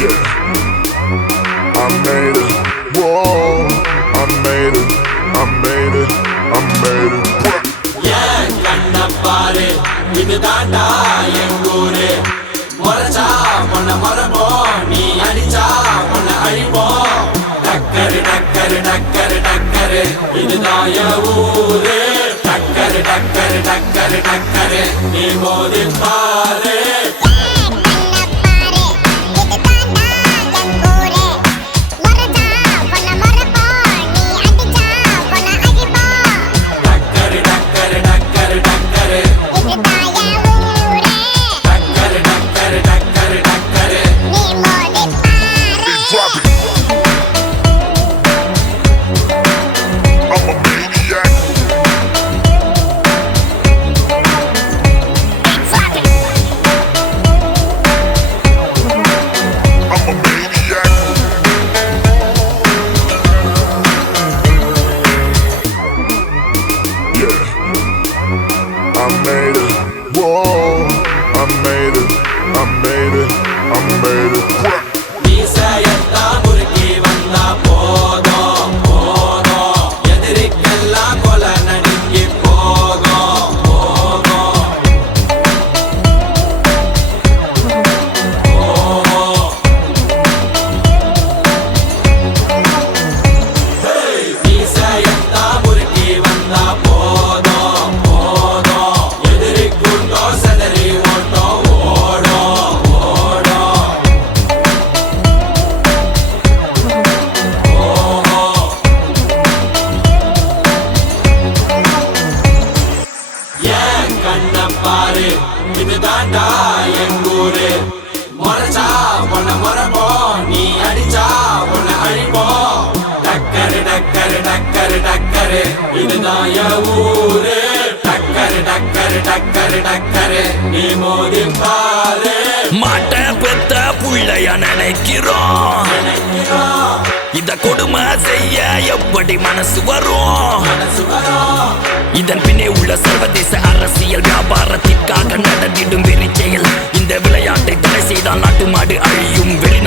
I made it. Whoa, I made it. I made it. I made it. ஏன் கண்ண பாரு இது தாண்டா எங்கூரு முறைச்சா உன்னை மரபோம் நீ அடிச்சா உன்னை அழிப்போம் டக்கரு டக்கரு டக்கரு டக்கரு இதுதான் என் ஊரு டக்கரு டக்கரு டக்கரு டக்கரு நீ மோதி பாரு I made it. Whoa, I made it. I made it. I made it. மீசையத்தா முறுக்கி வந்தா போதும் போதும் எதிரிக்கெல்லாம் கொலை நடுங்கி போகும் போகும் மீசையத்தா முறுக்கி வந்தா போதும் போதும் எதிரிக்குண்டோ செதறி ஓட்டம் ஓடும் ஓடும் ஏன் கண்ண பாரு இது தாண்டா எங்கூரு முறைச்சா உன்னை மரபோம் நீ அடிச்சா உன்னை அழிப்போம் டக்கரு டக்கரு டக்கரு டக்கரு இதுதான் என் ஊரு டக்கரு டக்கரு டக்கரு டக்கரு நீ மோதி பாரு மாட்ட பெத்த புள்ளைய நினைக்கிறோம் இத கொடுமை செய்ய எப்படி மனசு வரும் மனசு வரும் இதன் பின்னே உள்ள சர்வதேச அரசியல் வியாபாரத்திற்காக நடந்திடும் வெறி செயல் இந்த விளையாட்டை தடை செய்தால் நாட்டு மாடு அழியும் வெளி